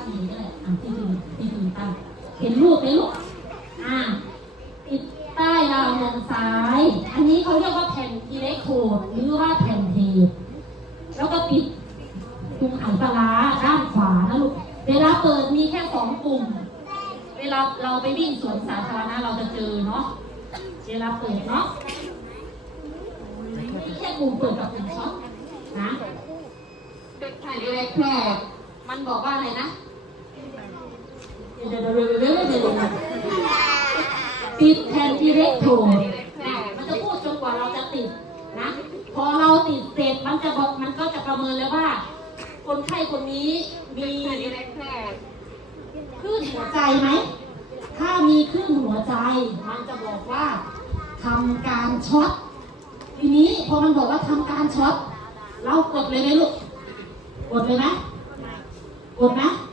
ตั้งอย่างนี้ก็ได้อะพี่ถึงพี่ถึงตั้งเห็นรูปไหมลูกอ่าติดใต้ราวนมซ้าย อันนี้เขาเรียกว่าแผ่นอิเล็กโทรดหรือว่าแผ่นเทปแล้วก็ปิดตรงไหปลาด้านขวานะลูก เวลาเปิดมีแค่สองปุ่ม เวลาเราไปวิ่งสวนสาธารณะเราจะเจอเนาะ เวลาเปิดเนาะมีแค่ปุ่มเปิดกับปุ่มช็อตนะเป็นแผ่นอิเล็กโทรดมันบอกว่าอะไรนะ ติดแผ่นอิเล็กโทรมันจะพูดจนกว่าเราจะติดนะ พอเราติดเสร็จมันจะบอกมันก็จะประเมินแล้วว่า คนไข้คนนี้มีแผ่นอิเล็กโทรดคลื่นหัวใจไหม ถ้ามีคลื่นหัวใจ มันจะบอกว่าทำการช็อต ทีนี้พอมันบอกว่าทำการช็อต เรากดเลยไหมลูก กดเลยไหมกดไหมทำไมล่ะ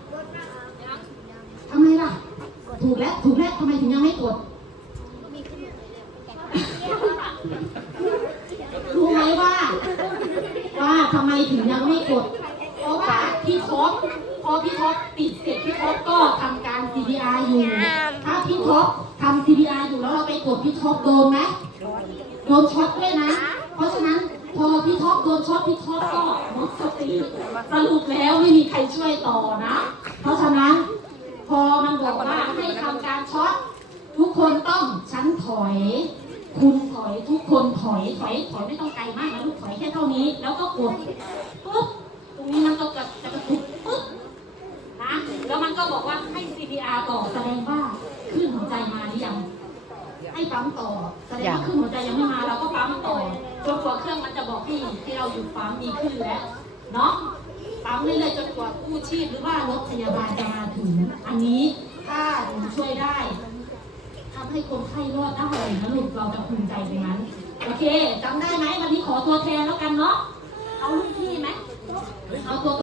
ถูกแล้วถูกแล้วทำไมถึงยังไม่กดรู้ไหมว่า ว่าทำไมถึงยังไม่กด เพราะว่าพี่ท็อปพอพี่ท็อปติดเสร็จพี่ท็อปก็ทำการ CPR อยู่ ถ้าพี่ท็อปทำ CPR อยู่แล้วเราไปกดพี่ท็อปโดนไหมโดนช็อตด้วยนะ เพราะฉะนั้นพอพี่ท็อปโดนช็อตพี่ท็อปก็หมดสติสรุปแล้วไม่มีใครช่วยต่อนะ เพราะฉะนั้น พอมันบอกว่าให้ทำการช็อตทุกคนต้องชั้นถอย คุณถอยทุกคนถอยถอยถอยไม่ต้องไกลมากนะลูกถอยแค่เท่านี้ แล้วก็กดปุ๊บตรงนี้มันก็จะจะกระตุกปุ๊บนะแล้วมันก็บอกว่าให้ CPR ต่อแสดงว่าขึ้นหัวใจมาหรือยังให้ปั๊มต่อแสดงว่าขึ้นหัวใจยังไม่มาเราก็ปั๊มต่อจนกว่าเครื่องมันจะบอกที่ที่เราหยุดปั๊มดีขึ้นแล้วเนาะปั๊มเรื่อยๆจนกว่ากู้ชีพหรือว่ารถพยาบาลจะมาถึง อันนี้ถ้าหนูช่วยได้ ทำให้ คนไข้รอดได้นะลูกเราจะภูมิใจตรงนั้น โอเคจำได้ไหมวันนี้ขอตัวแทนแล้วกันเนาะ เอาลูกพี่ไหมเอาตัว